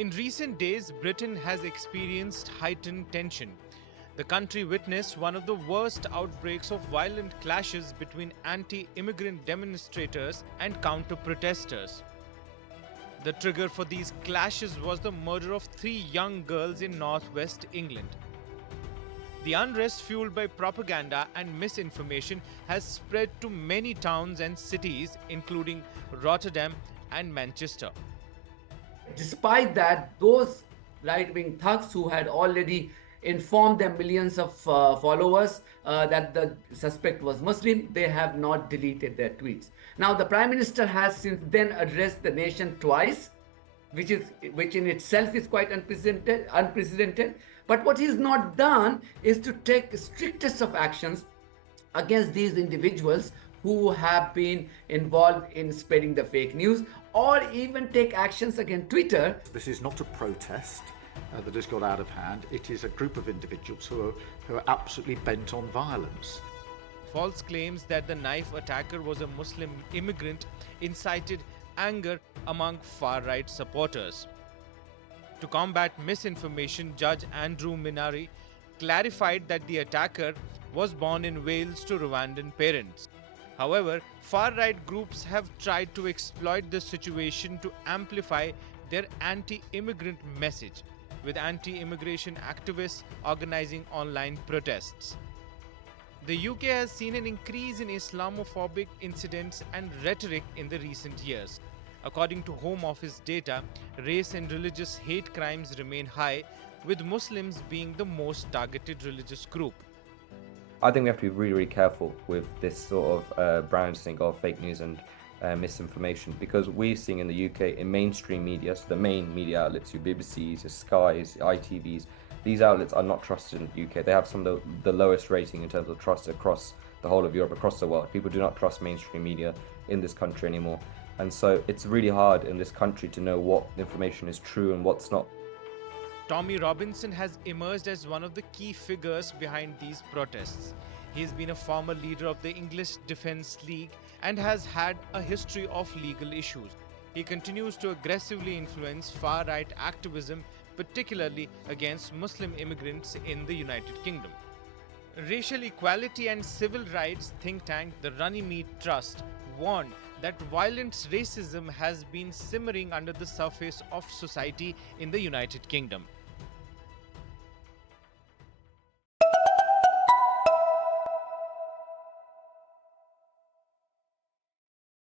In recent days, Britain has experienced heightened tension. The country witnessed one of the worst outbreaks of violent clashes between anti-immigrant demonstrators and counter-protesters. The trigger for these clashes was the murder of 3 young girls in northwest England. The unrest fueled by propaganda and misinformation has spread to many towns and cities, including Rotterdam and Manchester. Despite that, those right-wing thugs who had already informed their millions of followers that the suspect was Muslim, they have not deleted their tweets. Now, the Prime Minister has since then addressed the nation twice, which in itself is quite unprecedented. But what he's not done is to take strictest of actions against these individuals who have been involved in spreading the fake news, or even take actions against Twitter. This is not a protest that has got out of hand. It is a group of individuals who are absolutely bent on violence. False claims that the knife attacker was a Muslim immigrant incited anger among far-right supporters. To combat misinformation, Judge Andrew Minari clarified that the attacker was born in Wales to Rwandan parents. However, far-right groups have tried to exploit this situation to amplify their anti-immigrant message, with anti-immigration activists organizing online protests. The UK has seen an increase in Islamophobic incidents and rhetoric in the recent years. According to Home Office data, race and religious hate crimes remain high, with Muslims being the most targeted religious group. I think we have to be really, really careful with this sort of branding of fake news and misinformation, because we're seeing in the UK in mainstream media, so the main media outlets, your BBCs, your Skys, your ITVs, these outlets are not trusted in the UK. They have some of the lowest rating in terms of trust across the whole of Europe, across the world. People do not trust mainstream media in this country anymore. And so it's really hard in this country to know what information is true and what's not. Tommy Robinson has emerged as one of the key figures behind these protests. He has been a former leader of the English Defence League and has had a history of legal issues. He continues to aggressively influence far-right activism, particularly against Muslim immigrants in the United Kingdom. Racial equality and civil rights think tank the Runnymede Trust warned that violent racism has been simmering under the surface of society in the United Kingdom.